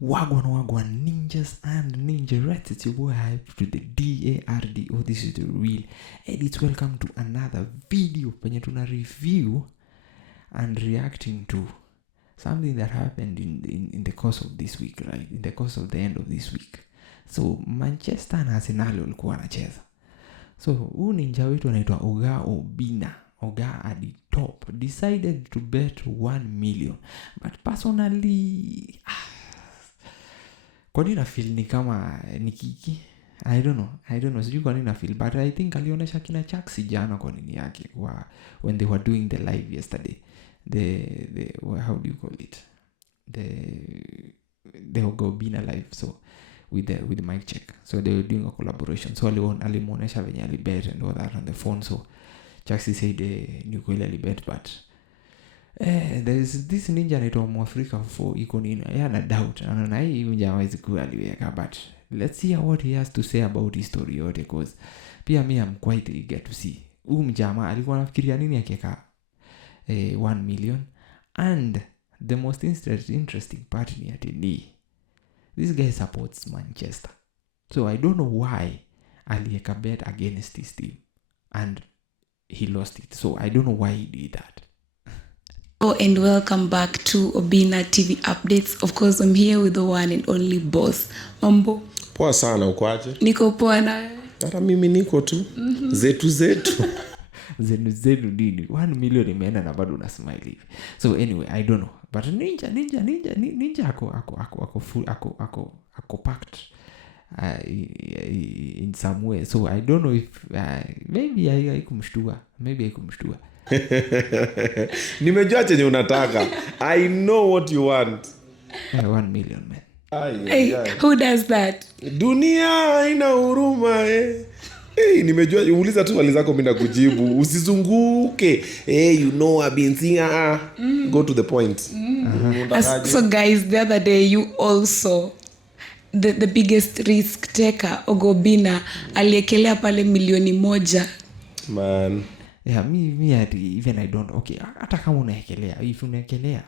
Wagwan ninjas and ninjarettes. It's your boy Hype to the DARDO. This is the real edits. Welcome to another video penye tuna review and reacting to something that happened in the course of this week, right? In the course of the end of this week. So Manchester na Arsenal walikuwa wanacheza. So huyu ninja wetu anaitwa Obinna. Oga at the top decided to bet 1 million. But personally, kwa nini na feel ni kama nikiki? I don't know. Sijui kwa nini na feel, but I think alionyesha kina Chaksi jana kwa nini yake when they were doing the live yesterday. The how do you call it? The Obinna live. So with the mic check. So they were doing a collaboration. So alimuonesha venye alibet and all that on the phone. So Chaksi said ni kweli alibet, but there's this ninja anaitwa Mwafrika for iko nini. Na doubt. Na hii ninja hawezi kuwa aliweka, but let's see what he has to say about his story yote, because pia mimi I'm quite eager to see. Mjama alikuwa anafikiria nini akiweka 1 million. And the most interesting part ni ati this guy supports Manchester. So I don't know why aliweka bet against his team and he lost it. So I don't know why he did that. Oh, and welcome back to Obinna TV updates. Of course, I'm here with the one and only boss. Mambo. Poa sana, uko aje? Niko poa na. Hata mimi niko tu. Zetu. Zenu dini 1 million imeenda na bado una smile hivi. So anyway, I don't know. But ninja ako packed in some way. So I don't know if maybe haikumshtua. Nimejua chenye unataka. I know what you want. 1 million, man. Hey, who does that? Dunia haina huruma nimejua uuliza tu swali zako mimi nakujibu. Usizunguke. You know I've been seeing go to the point. So guys, the other day you also the biggest risk taker Obinna aliekelea pale milioni 1. Man. Yeah, me even I don't. Okay, hata kama unaekelea, if unaekelea,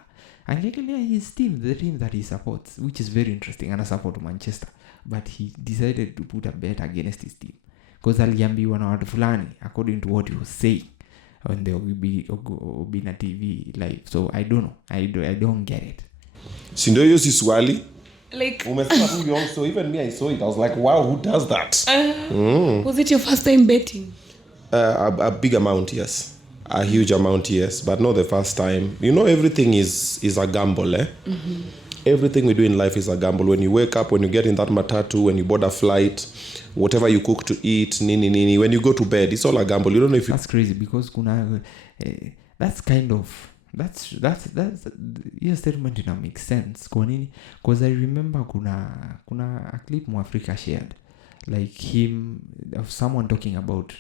angekelea his team, the team that he supports, which is very interesting. Ana support Manchester, but he decided to put a bet against his team because aliambiwa na watu fulani according to what he was saying on the Obinna TV live. So I don't know. I don't get it. Si ndio hiyo si swali? Like Umesema tu also, even me I saw it. I was like, wow, who does that? Was it your first time betting? A big amount, yes. A huge amount, yes, but not the first time. You know, everything is a gamble, Everything we do in life is a gamble. When you wake up, when you get in that matatu, when you board a flight, whatever you cook to eat, nini, when you go to bed, it's all a gamble. You don't know if that's crazy, because kuna that's your statement ina make sense. Kwa nini? Because I remember kuna a clip Mwafrika shared, like him of someone talking about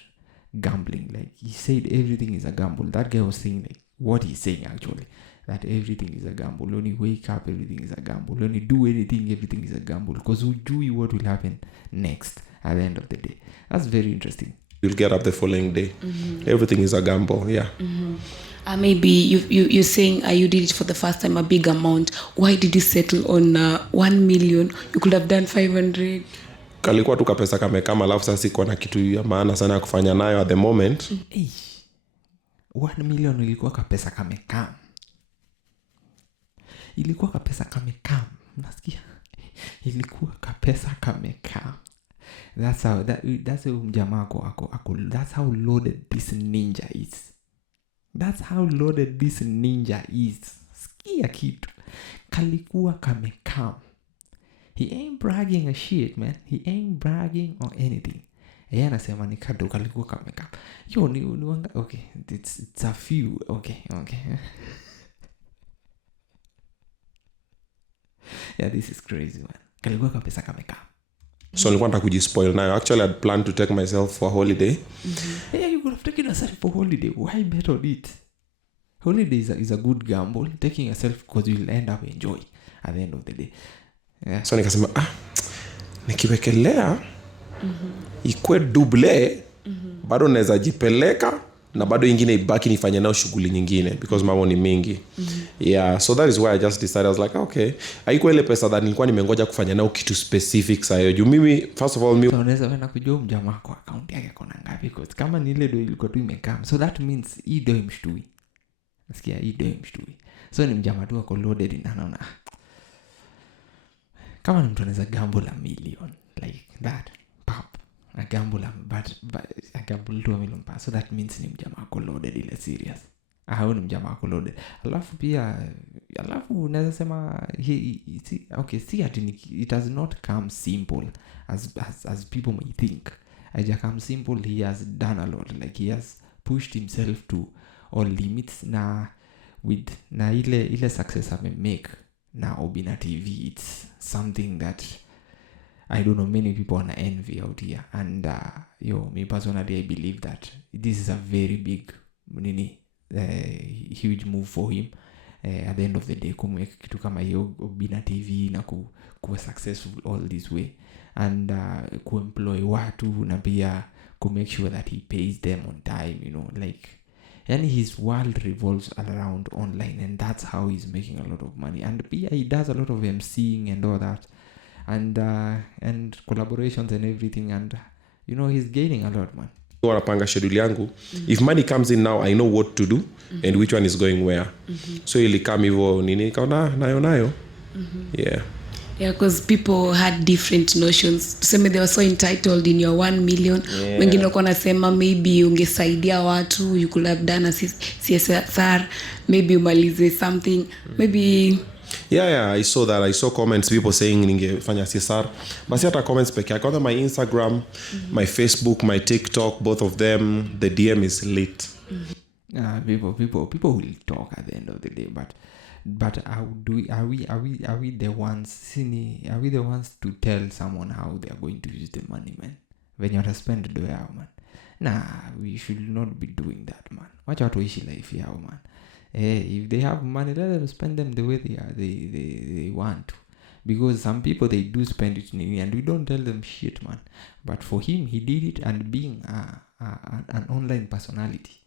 gambling. Like he said everything is a gamble. That guy was saying like what he's saying actually, that everything is a gamble. When you wake up, everything is a gamble. When you do anything, everything is a gamble, because who do you what will happen next at the end of the day. That's very interesting. You'll get up the following day. Everything is a gamble. Yeah. Maybe you're saying you did it for the first time, a big amount. Why did you settle on 1 million? You could have done 500. Kalikuwa tu kapesa kama alafu sasa siko na kitu ya maana sana ya kufanya nayo at the moment. 1 million ilikuwa kapesa kamekam. Nasikia. Ilikuwa kapesa kamekam. That's how mjamaa ako. That's how loaded this ninja is. Sikia kitu. Kalikuwa kamekam. He ain't bragging a shit, man. He ain't bragging or anything. Yeye anasema ni kado kalikuwa kamekam. Yo ni okay, it's a few. Okay. Yeah, this is crazy, man. Kalikuwa kapesa kamekam. So nilikuwa nataka kujispoil nayo. Actually I'd planned to take myself for a holiday. Yeah, you could have taken yourself for holiday. Why bet on it? Holiday is a good gamble. Taking yourself because you'll end up enjoying at the end of the day. Yeah. So nikasema nikiwekelea ikwe double bado naweza jipeleka na bado ingine ibaki nifanye nao shughuli nyingine because mambo ni mingi. Yeah, so that is why I just decided, I was like okay, haikuwa ile pesa that nilikuwa nimengoja kufanya nao kitu specific sayo juu mimi first of all mimi unaweza wena kujua mjamaa kwa account yake kona ngapi because kama ni ile do ilikuwa tu imekam, so that means hii do imshtui, nasikia hii do imshtui, so ni mjamaa tu ako loaded na anaona kama ni mtu anaweza gamble $1 million like that pap a gamble but a gamble $2 million pa, so that means ni mjamaa ako loaded ile serious. Hao ni mjamaa ako loaded. Alafu unaweza sema see it has not come simple as people may think. Aja come simple, he has done a lot, like he has pushed himself to all limits na with na ile success ame make na Obinna TV, it's something that I don't know many people wanna envy out here, and me personally I believe that this is a very big huge move for him at the end of the day, kumake kitu kama hiyo Obinna TV na kuwa successful all this way, and kuemploy watu na pia kumake sure that he pays them on time, like yani his world revolves around online, and that's how he's making a lot of money. And pia he does a lot of MCing and all that, and collaborations and everything, and he's gaining a lot, man. Wanapanga schedule yangu. If money comes in now, I know what to do and which one is going where. So ili come hivyo nini kaona nayo. Yeah, because people had different notions. Tuseme they were so entitled in your 1 million. Wengine walikuwa nasema maybe ungesaidia watu, you could have done a CSR, maybe umalize something, maybe. Yeah, I saw that. I saw comments, people saying ningefanya CSR. But hata comments peke yake. On my Instagram, my Facebook, my TikTok, both of them, the DM is lit. People will talk at the end of the day, but are we the ones? Are we the ones to tell someone how they are going to use the money, man? When you spend the dough, man. Nah, we should not be doing that, man. Wacha watu ishi life yao, man. If they have money, let them spend them the way they want to, because some people they do spend it and we don't tell them shit, man. But for him, he did it, and being an online personality,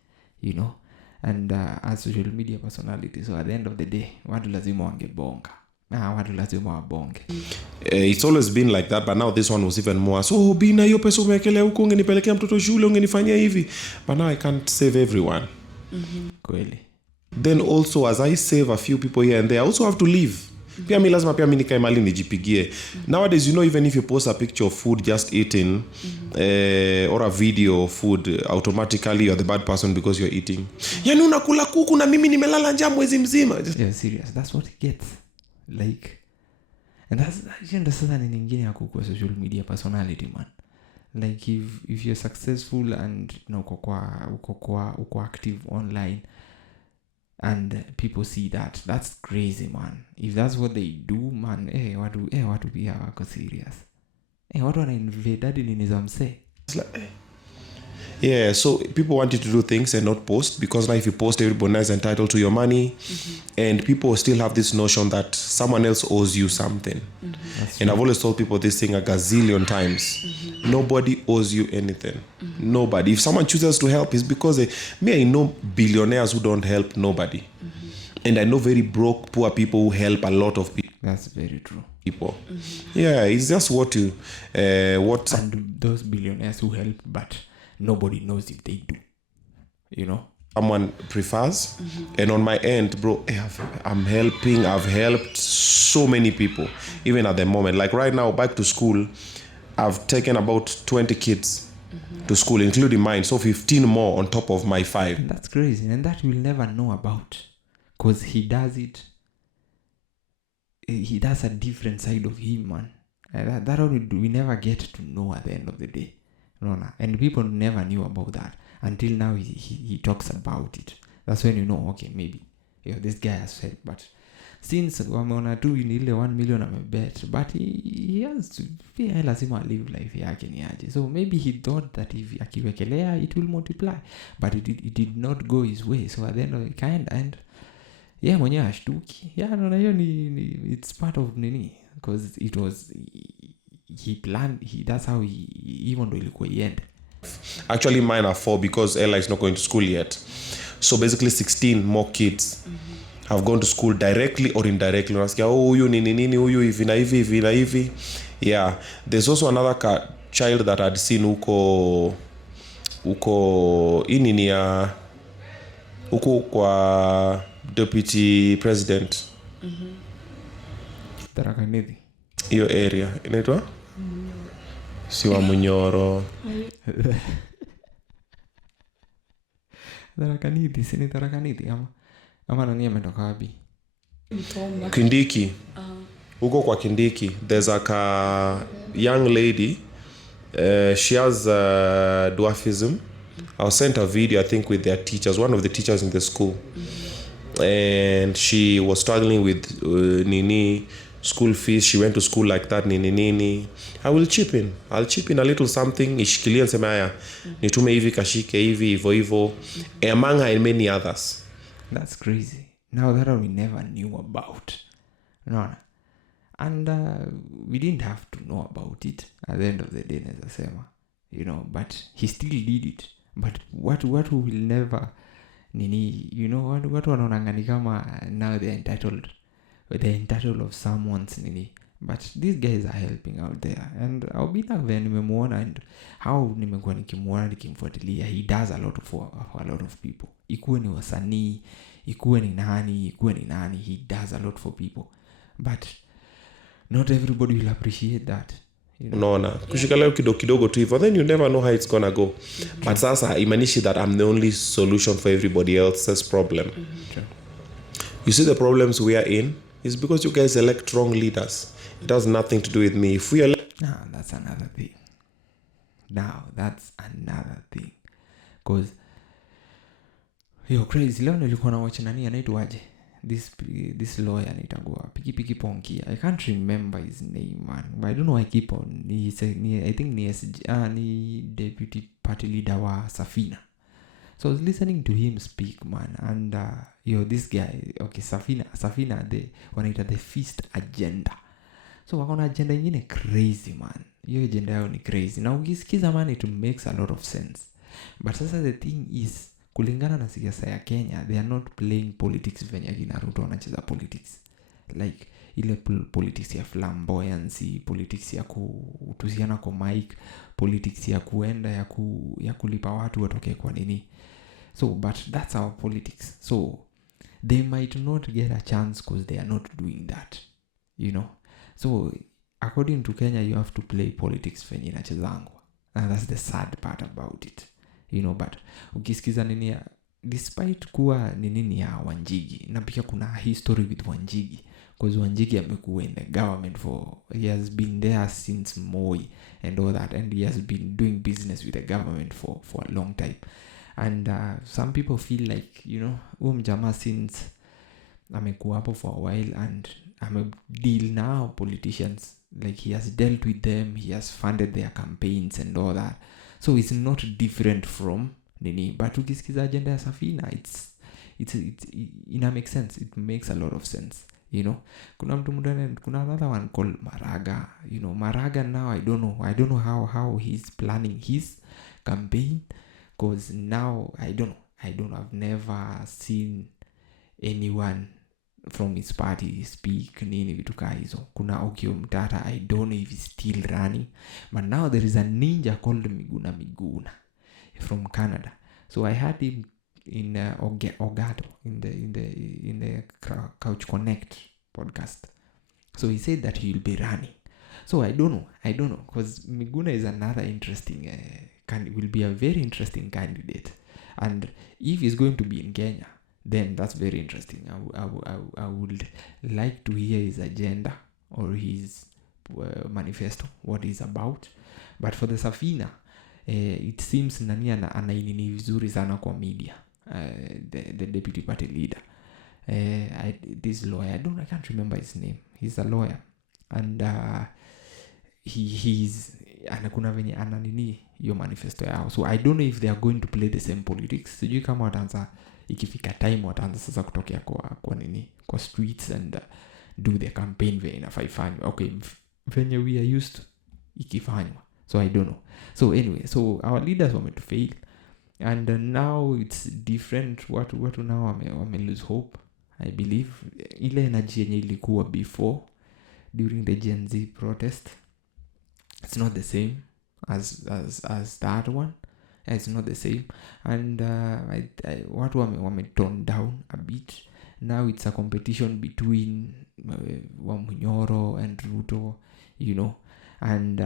and a social media personality, so at the end of the day, watu lazima wangebonga. Watu lazima wabonge. It's always been like that, but now this one was even more. So Obinna, hiyo pesa umekelea huko, ungenipelekea mtoto shule, ungenifanyia hivi. But now I can't save everyone. Kweli. Then also as I save a few people here and there, I also have to leave. Pia mi lazima pia mi nikae mali nijipigie. Nowadays, even if you post a picture of food just eating, or a video of food, automatically you're the bad person because you're eating. Yani unakula kuku na mimi nimelala njaa mwezi mzima. Yeah, serious. That's what it gets. Like, and that's ni nyingine ya kuku social media personality, man. Like if you're successful and uko active online, and people see that's crazy, man. If that's what they do, man, watu pia wako serious. Watu wana invade hadi nini za mse. Yeah, so people want you to do things and not post, because now if you post, everybody is entitled to your money, and people still have this notion that someone else owes you something. And I've always told people this thing a gazillion times. Nobody owes you anything. Nobody. If someone chooses to help, it's because I know billionaires who don't help nobody. And I know very broke, poor people who help a lot of people. That's very true. People. Yeah, it's just what and those billionaires who help, but nobody knows if they do. Someone prefers. And on my end, bro, I'm helping. I've helped so many people, even at the moment. Like right now, back to school, I've taken about 20 kids to school, including mine. So 15 more on top of my 5. And that's crazy. And that we'll never know about, because he does it. He does a different side of him, man. That we never get to know at the end of the day. And people never knew about that until now. He talks about it. That's when okay, maybe this guy has failed. But since wameona tu ni ile 1 million amebet, but he has to pia lazima live life yake ni aje. So maybe he thought that if akiwekelea it will multiply, but it did not go his way. So at the end of the kind, and mwenyewe ashtuki. Naona hiyo ni it's part of nini, because it was he planned, that's how he even though ilikuwa iende. Actually mine are 4 because Ella is not going to school yet. So basically 16 more kids have gone to school directly or indirectly. Unasikia huyu nini huyu hivi na hivi. Yeah, there's also another child that I'd seen huko inini ya huko kwa deputy president. Tarakanidi. Hiyo area inaitwa Siwa Munyoro. Tarakanidi, sini Tarakanidi ama nani ametoka wapi? Kindiki. Huko kwa Kindiki there's a young lady, she has dwarfism. I was sent a video, I think, with their teachers, one of the teachers in the school. And she was struggling with nini school fees. She went to school like that nini. I'll chip in a little something, ishikilie niseme haya nitume hivi kashike hivi hivyo among her and many others. That's crazy. Now that we never knew about. No. And we didn't have to know about it at the end of the day, nezasema, you know, but he still did it. But what we will never nini, you know, what wanaonangani kama now they're entitled of someone's nini. But these guys are helping out there, and Obinna vile nimemuona and how nimekuwa nikimuona nikimfuatilia, he does a lot for a lot of people. Ikuwe ni wasanii, ikuwe ni nani, he does a lot for people. But not everybody will appreciate that. Unaona, kushika leo kidogo tu hivyo, then you never know how it's gonna go. But sasa imanishi that I'm the only solution for everybody else's problem. Sure. You see the problems we are in is because you guys elect wrong leaders. It has nothing to do with me. If we elect... That's another thing. Because you're crazy. Leo nilikuwa na watch nani anaitwaje? This lawyer anaitangua Piki Ponki. I can't remember his name, man. But I don't know why I keep on. I think ni deputy party leader wa Safina. So I was listening to him speak, man. And this guy, okay, Safina wanaita the feast agenda. So wakona agenda ingine crazy, man. Hiyo agenda yao ni crazy. Na ukisikiza, man, it makes a lot of sense. But sasa the thing is, kulingana na siasa ya Kenya, they are not playing politics venye kina Ruto wanacheza politics. Like ile politics ya flamboyancy, politics ya kutusiana kwa mic, politics ya kuenda ya kulipa watu watoke kwa nini. So but that's our politics. So they might not get a chance because they are not doing that, you know. So according to Kenya, you have to play politics venye inachezangwa, and that's the sad part about it, you know. But ukisikiza nini ya, despite kuwa nini ya Wanjigi, na pia kuna history with Wanjigi, because Wanjigi amekuwa in the government he has been there since Moi and all that, and he has been doing business with the government for a long time. And some people feel like, you know, mjama since amekuwa hapo for a while and deal now politicians, like he has dealt with them, he has funded their campaigns and all that. So it's not different from nini. But ukisikiza agenda ya Safina, it's make sense. It makes a lot of sense, you know. Kuna another one called Maraga, you know. Maraga now, I don't know how he's planning his campaign, because now I don't know, I've never seen anyone from his party speak nini vitu kaa hizo. Kuna Okio Mtata, I don't know if he's still running, but now there is a ninja called Miguna from Canada. So I heard him in Ogato in the Couch Connect podcast. So he said that he will be running. So I don't know, because Miguna is another interesting will be a very interesting candidate, and if he's going to be in Kenya, then that's very interesting. I would like to hear his agenda or his manifesto, what he's about. But for the Safina, it seems nani anainini vizuri sana kwa media, the deputy party leader, this lawyer, I can't remember his name. He's a lawyer, and he's anakuna venye ananini hiyo manifesto yao. So I don't know if they are going to play the same politics. Sijui kama wataanza, ikifika time wataanza sasa kutokea kwa nini, kwa streets and do the campaign venye inafaifanywa. Okay, venye we are used to ikifanywa. So I don't know. So anyway, so our leaders were to fail, and now it's different. Watu now wame lose hope, I believe. Ile energy yenye ilikuwa before during the Gen Z protest, it's not the same as that one. It's not the same, and watu wame tone down a bit. Now it's a competition between Wamunyoro and Ruto, you know, and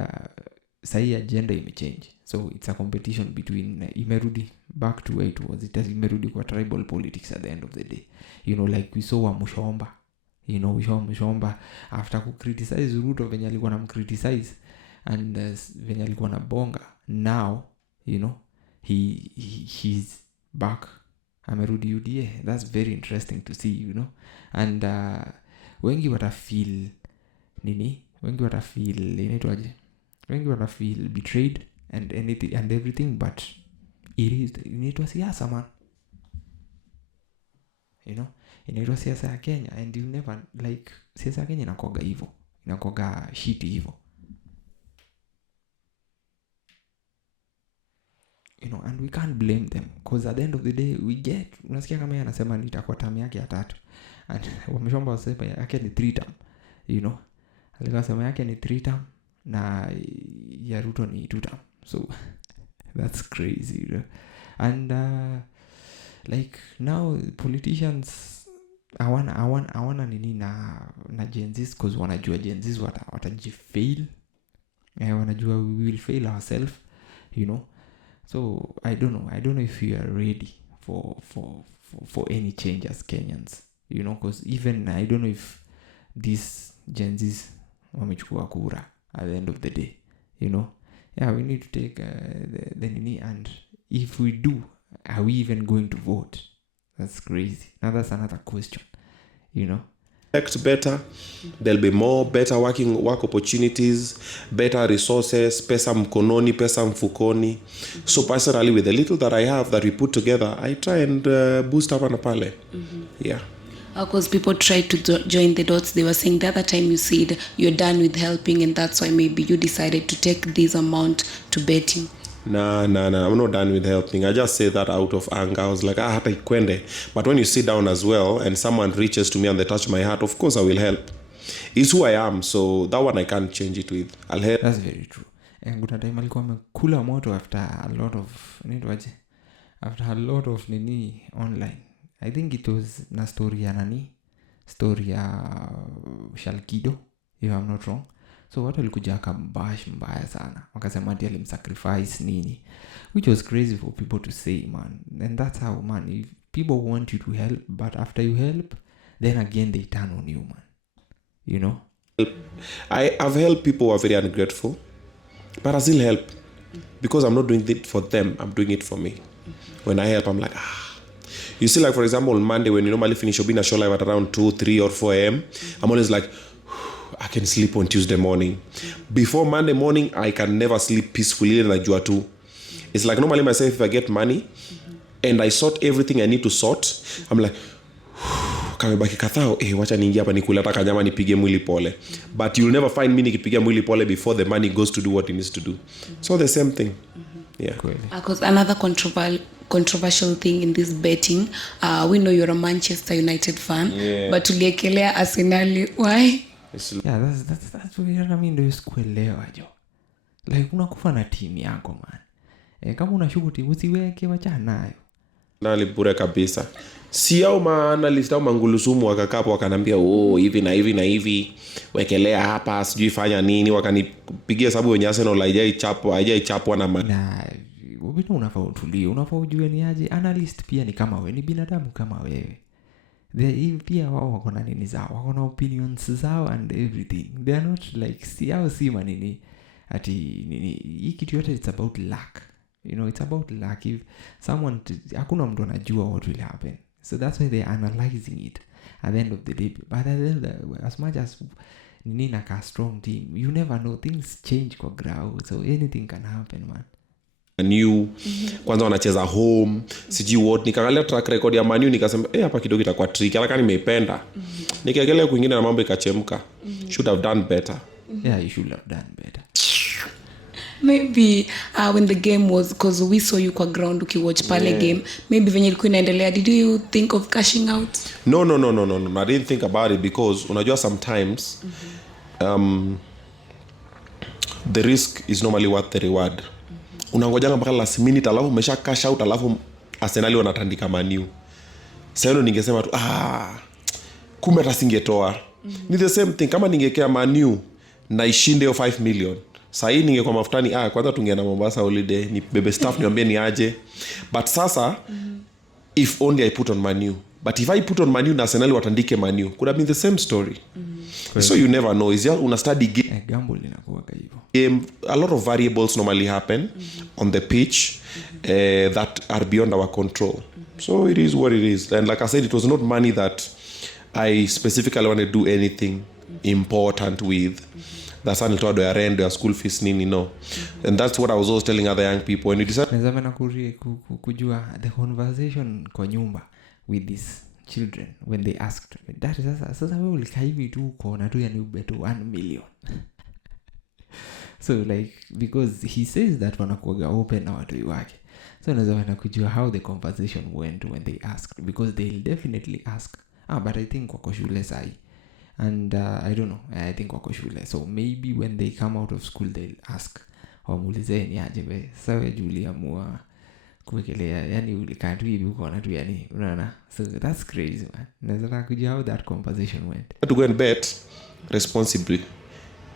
sahi agenda imechange. So it's a competition between imerudi back to where it was. It has imerudi kwa tribal politics at the end of the day. You know, like we saw Wamushomba. You know, Mushomba after ku criticize Ruto venye alikuwa na criticize and venye alikuwa na bonga. Now, you know, he's back. Amerudi UDA. That's very interesting to see, you know. And wengi wata feel inaitwaje? Wengi wata feel betrayed and anything and everything, but inaitwa siasa, man. You know, inaitwa siasa ya Kenya, and you never, like, siasa ya Kenya inakoga hivyo, inakoga shiti hivyo, you know, and we can't blame them because at the end of the day unasikia kama yeye anasema nitakuwa term yake ya 3, and wameshomba wasema yake ni 3 term, you know, alikasema yake ni 3 term na ya Ruto ni 2 term. So that's crazy, you know? And like now politicians hawana nini na Gen Zs, because wanajua Gen Zs watajifail, wanajua we will fail ourselves, you know. So I don't know if we are ready for any change as Kenyans, you know, because even I don't know if these Gen Zs wamechukua kura at the end of the day, you know. Yeah, we need to take the nini, and if we do, are we even going to vote? That's crazy. Now that's another question, you know. Better, there'll be more better work opportunities, better resources, pesa mkononi, pesa mfukoni. So personally, with the little that I have that we put together, I try and boost up on pale. Yeah. Because people tried to join the dots. They were saying the other time you said you're done with helping, and that's why maybe you decided to take this amount to betting. Nah, I'm not done with helping. I just say that out of anger. I was like, hata ikwende. But when you sit down as well and someone reaches to me and they touch my heart, of course I will help. It's who I am, so that one I can't change it with. I'll help. That's very true. And good time alikuwa amekula moto after a lot of nini online. I think it was na story ya Shalkido, if I'm not wrong. So watu walikuja akambash mbaya sana, wakasema ati alimsacrifice nini, which was crazy for people to say, man. And that's how, man, if people want you to help, but after you help, then again they turn on you, man, you know. I've helped people who are very ungrateful, but I still help because I'm not doing it for them, I'm doing it for me. When I help, I'm like, you see, like for example on Monday when you normally finish Obinna show live at around 2, 3 or 4 a.m. I'm always like, I can sleep on Tuesday morning. Before Monday morning, I can never sleep peacefully. Najua tu. It's like normally myself, if I get money and I sort everything I need to sort, I'm like, kamebaki kathao, wacha niingia hapa nikule hata kanyama nipige mwili pole. But you'll never find me nikipiga mwili pole before the money goes to do what it needs to do. So the same thing. Yeah. Because another controversial thing in this betting, we know you're a Manchester United fan, but tuliekelea Arsenal. Why? Yeah, that's what I mean. Ndio sikuelewa jo. Like unakufa na team yako, man. Kama unashuku timu usiweke, wacha nayo. Nali bure kabisa. Si au maanalyst au mangulusumu wakakapo wakanambia hivi na hivi na hivi, wekelea hapa sijui fanya nini, wakanipigia sababu wenye Arsenal haijaichapwa na Obinna unafaa utulie, unafaa ujue ni aje. Analyst pia ni kama wewe, ni binadamu kama wewe. Pia wao wako na nini zao, wako na opinions zao and everything. They are not like si manini ati nini. Hii kitu yote it's about luck, you know. It's about luck. If someone, hakuna mtu anajua what will happen, so that's why they are analyzing it at the end of the day. But at the end, as much as nini na ka strong team, you never know, things change kwa ground, so anything can happen, man. New kwanza wanacheza home siji what, nikaangalia track record ya Man U nikasema hapa kidogo itakuwa tricky, lakini nimeipenda. Nikaangalia kwingine na mambo ikachemka. Should have done better. Yeah, you should have done better. Maybe when the game was, because we saw you kwa ground ukiwatch pale game, maybe venye ilikuwa inaendelea, did you think of cashing out? No, I didn't think about it because unajua sometimes the risk is normally worth the reward. Unangojanga mpaka last minute alafu umesha cash out alafu Arsenal wanatandika Man U. Sasa hilo ningesema tu kumbe hata singetoa. Ni the same thing kama ningekea Man U na ishinde hiyo 5 million. Sasa hii ningekuwa mafutani kwanza tungeenda Mombasa holiday ni bebe staff niambie ni aje. But sasa if only I put on Man U. But if I put on Man U na Arsenal watandike Man U, could have been the same story. So you never know. Is una study gamble inakuwa hivyo. A lot of variables normally happen on the pitch that are beyond our control. So it is what it is. And like I said, it was not money that I specifically wanted to do anything important with. That's how nilitoa ya rent, ya school fees nini, no. And that's what I was always telling other young people. When you decide nazama kujua the conversation kwa nyumba with these children when they asked that sasa wewe ulikaa hivi tu uko na tu yani ubeto 1 million. So like because he says that wanakuwa open na watu wake. So nazama kujua how the conversation went when they asked, because they'll definitely ask but I think wako shule sai. And I don't know, I think wako shule. So maybe when they come out of school they'll ask wamuulize ni aje wewe sawa Julia mua kuwekelea yani ulikaa tu hivi uko na tu yani unaona. So that's crazy man. Naweza kujua how that conversation went. To go and bet responsibly.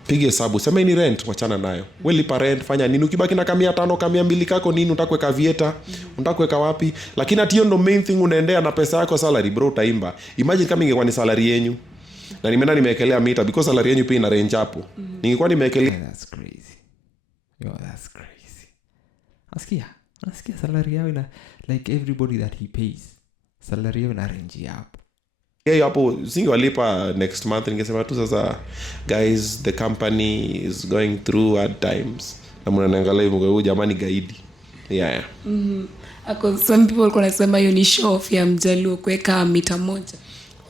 Piga hesabu, sema ni rent wachana nayo. Wewe lipa rent, fanya nini, ukibaki na kamia 5 kamia 2 kako nini, utakweka vieta, utakweka wapi? Lakini ati hiyo ndo main thing, unaendea na pesa yako salary bro, utaimba. Imagine kama ingekuwa ni salary yenyu na nimeenda nimewekelea mita, because salary yenyu pia ina range hapo. Ningekuwa nimewekelea that's crazy. That's crazy. Asikia salary yao ina like everybody that he pays. Salary yao ina range hapo. Hapo singewalipa next month, ningesema tu sasa guys, the company is going through hard times. Na mnaangalia huyu jamani gaidi. Some people walikuwa wanasema hiyo ni show off ya Mjaluo kuweka mita moja.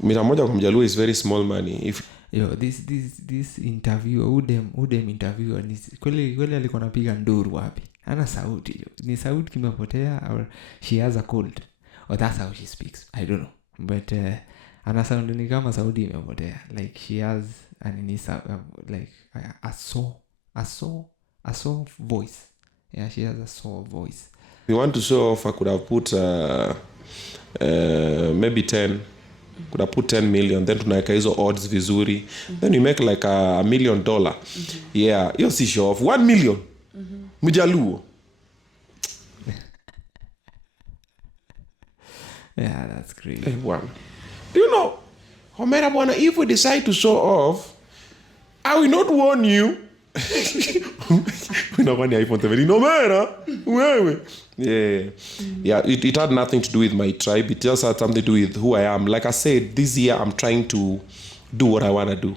Mita moja kwa Mjaluo is very small money. If this interview udem interviewer ni kweli alikuwa anapiga nduru wapi? Ana sauti hiyo. Ni sauti kimepotea or she has a cold or that's how she speaks. I don't know. But ana sound ni kama sauti imepotea. Like she has like a soft voice. Yeah, she has a soft voice. We want to show off, I could have put maybe 10. Could have put 10 million, then tunaweka hizo odds vizuri. Then we make like $1 million. Yeah, hiyo si show off. 1 million. Mjaluo. Yeah, that's crazy. Hey, one. Do you know, Homera bwana, if we decide to show off, I will not warn you. We not want iPhone 17. Homera, wewe. Yeah, it had nothing to do with my tribe. It just had something to do with who I am. Like I said, this year I'm trying to do what I want to do.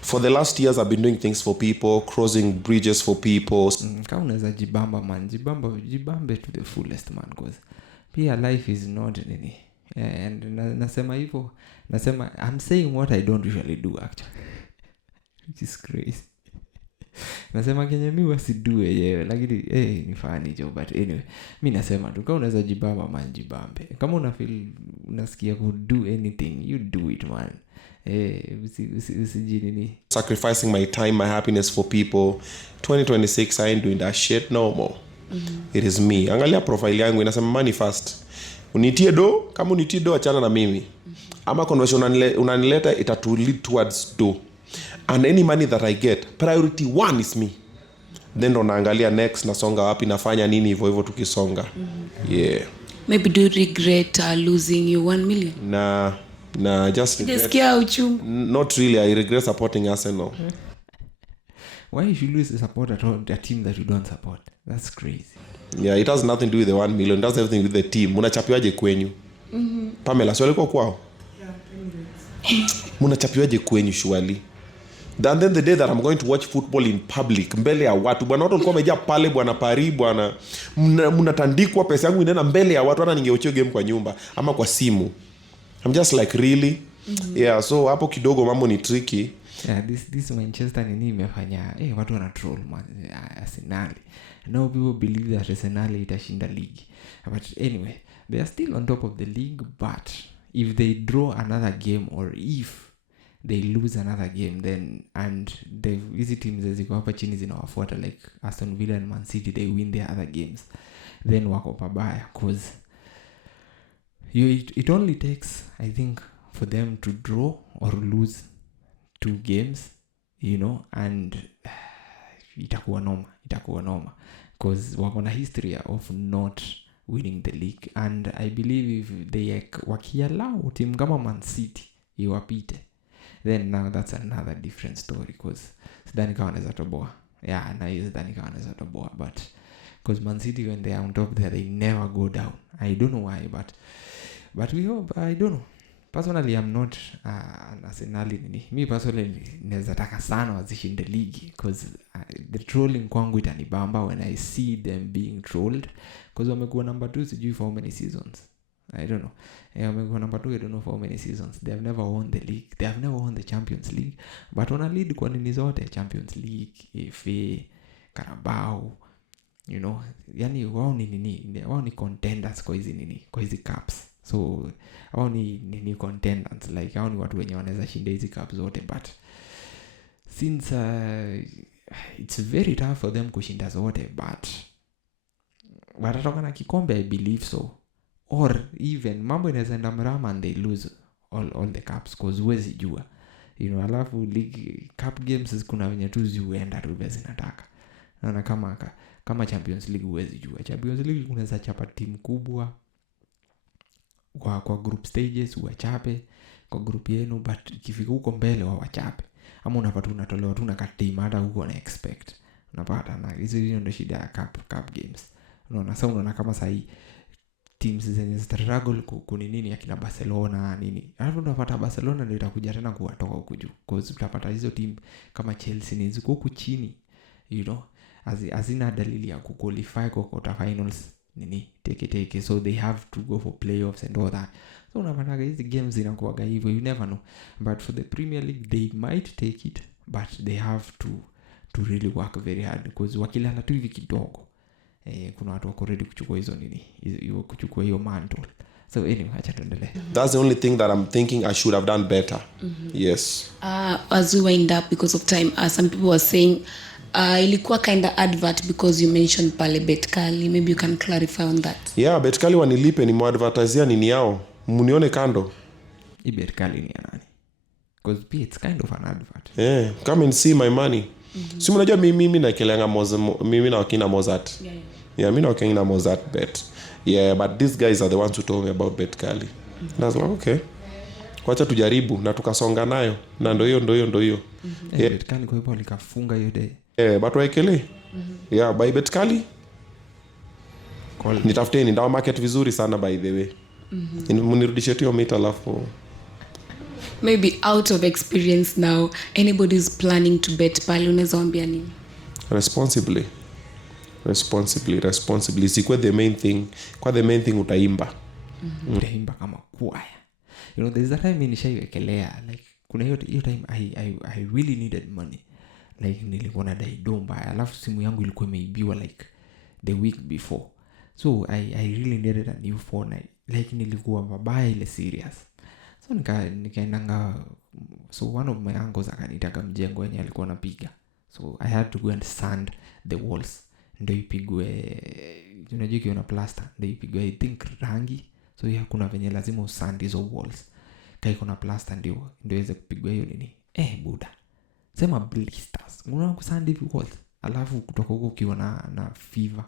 For the last years I've been doing things for people, crossing bridges for people. Kama unaweza jibamba man, jibambe to the fullest man, because pia life is not nini. And nasema hivyo, I'm saying what I don't usually do actually. Which is crazy. Nasema kenye mimi wasidue yewe, lakini ni funny job, but anyway, mimi nasema tu kama unaweza jibamba man, jibambe. Kama unasikia ku do anything, you do it man. Usijinini. Sacrificing my time, my happiness for people. 2026 I ain't doing that shit no more. It is me. Angalia profile yangu inasema money first. Unitie do, kama unitie do achana na mimi. Ama conversion unanileta itatu lead towards do. And any money that I get, priority 1 is me. Then ndo naangalia next nasonga wapi, nafanya nini hivyo tukisonga. Yeah. Maybe do you regret losing you 1 million? Nah, just regret. Not really. I regret supporting Arsenal. Why you should lose the support at all a team that you don't support? That's crazy. Yeah, it has nothing to do with the 1 million. It has everything with the team. Munachapiwaje kwenyu? Pamela, swali kwa kwao? Yeah, munachapiwaje kwenyu surely? And then the day that I'm going to watch football in public, mbele ya watu, bwana watu walikuwa wamejaa pale bwana Paris bwana, mnatandikwa pesa yangu inaenda mbele ya watu, hata ningeochea game kwa nyumba ama kwa simu. I'm just like really. Yeah, so hapo kidogo mambo ni tricky. Yeah, this Manchester nini imefanya watu wana troll Arsenal. Now people believe that Arsenal itashinda league. But anyway, they are still on top of the league, but if they draw another game or if they lose another game, then and the easy teams ziko hapa chini zinawafuata like Aston Villa and Man City, they win their other games, then wako pabaya cause it only takes, I think, for them to draw or lose 2 games, and itakuwa noma cause wako na history of not winning the league, and I believe if they wakiallow team kama Man City iwapite, then now that's another different story cause sidhani kama wanaweza toboa. Sidhani kama wanaweza toboa, but cause Man City when they are on top there, they never go down. I don't know why, but we hope. I don't know. Personally, I'm not an Arsenal nini. Me personally naweza taka sana wazishinde ligi cause the trolling kwangu itanibamba when I see them being trolled cause wamekuwa number 2 sijui for how many seasons. I don't know. Wamekuwa number 2, I don't know for how many seasons. They have never won the league. They have never won the Champions League. But wana lead kwa nini zote, Champions League, FA, Carabao, yani wao ni nini? Wao ni contenders kwa hizi cups. So hao ni contenders, like hao ni watu wenye wanaweza shinda hizi cups zote, but since it's very tough for them kushinda zote, but watatoka na kikombe, I believe so, or even mambo inaweza enda mrama and they lose all the cups cause huwezi jua, alafu league cup games kuna wenye tu ziuenda tu vile zinataka. Naona kama Champions League huwezi jua. Champions League unaweza chapa timu kubwa kwa group stages uwachape kwa group yenu, but ikifika huko mbele wachape, ama unapata unatolewa tu na katimu hata huko na expect unapata. Na hizo ndio shida ya cup games. Unaona kama sahi teams zenye struggle nini akina Barcelona nini, alafu unapata Barcelona ndio itakuja tena kuwatoka huko juu cause utapata hizo team kama Chelsea ni ziko huko chini, hazina dalili ya kuqualify kwa quarter finals nini take, so they have to go for playoffs and all that. So unapata hizi games zinakuwa hivyo, you never know. But for the Premier League they might take it, but they have to really work very hard because wakilala tu hivi kidogo kuna watu wako ready kuchukua hizo kuchukua hiyo mantle. So anyway, acha tuendelee. That's the only thing that I'm thinking I should have done better. Yes. As we wind up because of time, some people were saying ilikuwa kind of advert because you mentioned pale Betkali. Maybe you can clarify on that. Yeah, Betkali wanilipe, ni muadvertisia nini yao, munione kando. Hii Betkali ni nani? Because it's kind of an advert. Yeah, come and see my money. Si mnajua mimi nakelanga mimi na wakina Mozart. Yeah, mimi na wakina Mozart bet. Yeah, but these guys are the ones who told me about Betkali. That's like, okay. Kwacha tujaribu na tukasonga nayo. Na ndio hiyo. Yeah, Betkali kwa hivyo likafunga hiyo day. Yeah, but waekele. Yeah, by Betkali. Nitafuteni ndawa market vizuri sana by the way. Munirudishie tu mita alafu. Maybe out of experience now, anybody's planning to bet pale, unaweza waambia nini? Responsibly. Sikwe the main thing. Kwa the main thing utaimba. Utaimba kama kwaya. There's a time nishaiwekelea, like kuna hiyo time I really needed money. Like nilikuwa na daidomba, alafu simu yangu ilikuwa imeibiwa like the week before. So I really needed a new phone. Like nilikuwa mabaya ile serious. So nikaendanga, so one of my uncles akanitaka mjengo wenye alikuwa anapiga. So I had to go and sand the walls. Ndio ipigwe, unajua kiona plaster, ndio ipigwe I think rangi. So kuna venye lazima usand hizo walls. Kai kuna plaster ndio iweze kupigwa hiyo nini. Buda. Sema blisters. Unaona kusand hivi walls. Alafu kutoka huko ukiwa na fever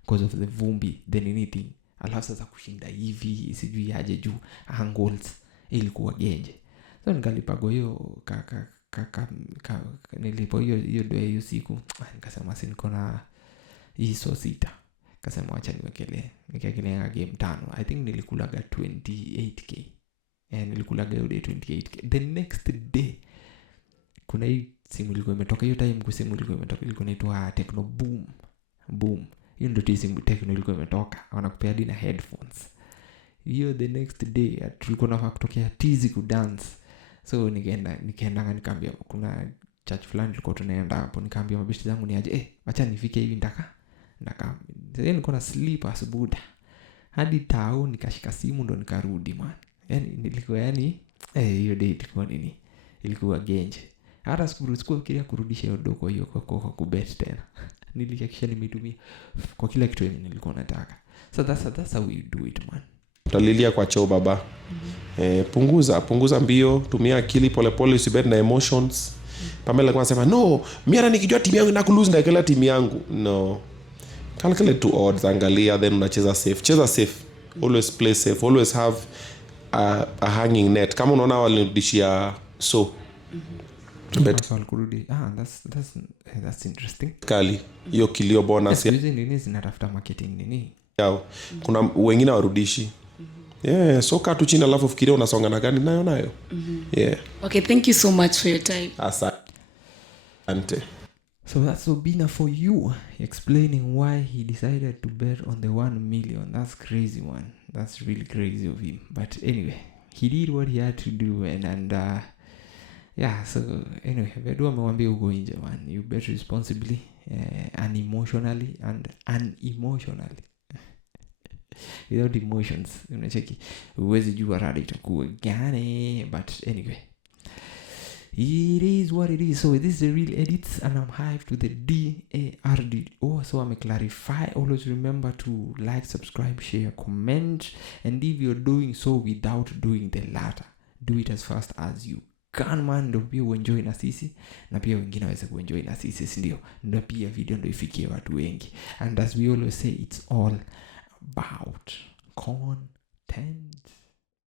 because of the vumbi, then anything. Alafu sasa kushinda hivi, sijui aje juu angles ilikuwa genje. So nikalipago hiyo nilipo hiyo ndio hiyo siku. Nikasema si niko na hizo sita. Kasema acha nikaekelea game 5. I think nilikulaga 28k. Nilikulaga hiyo day 28k. The next day kuna hii simu ilikuwa imetoka hiyo time, simu ilikuwa imetoka, ilikuwa inaitwa Techno Boom. Hiyo ndio simu Techno ilikuwa imetoka. Wanakupea hadi na headphones. hiyo the next day tulikuwa nafaa kutokea tizi kudance. So nikaenda nikaambia kuna church fulani tulikuwa tunaenda hapo, nikaambia mabeshte zangu ni aje acha nifike hivi ndaka sasa nilikuwa na sleep asubuhi hadi tao, nikashika simu ndo nikarudi man. Yani nilikuwa hiyo day ilikuwa nini, ilikuwa genje. Hata sikuwa fikiria kurudisha hiyo doko hiyo kwa kubet tena. Nilihakikisha nimetumia kwa kila kitu yenye nilikuwa nataka. So that's how we do it man. Utalilia kwa choo baba. Punguza mbio, tumia akili polepole, usibet na emotions. Pamela alikuwa anasema no, mimi hata nikijua timu yangu inakulose na kila timu yangu. No. Calculate two odds, angalia, then unacheza safe. Cheza safe. Always play safe. Always have a hanging net. Kama unaona walinirudishia bet kurudi. That's interesting. Kali. Hiyo kilio bonus ya nini zinatafuta marketing nini? Yao. Kuna wengine warudishi. Yeah, so kaa tu chini alafu fikiria unasonga na gani nayo. Yeah. Okay, thank you so much for your time. Asante. So that's Obinna for you, explaining why he decided to bet on the 1 million. That's crazy, man. That's really crazy of him. But anyway, he did what he had to do, and yeah. So anyway, vedu amewambia uko nje, man. You bet responsibly, unemotionally and unemotionally. Without emotions, unacheki. Uwezi jua rada itakuwa gani, but anyway. It is what it is. So this is the real edits, and I'm hyped with the DARD. So I'm clarify. Always remember to like, subscribe, share, comment, and if you're doing so without doing the latter, do it as fast as you can, man. Ndio pia uenjoy na sisi, na pia wengine waweze kuenjoy na sisi, ndio pia video ndio ifikie watu wengi. And as we always say, it's all about content.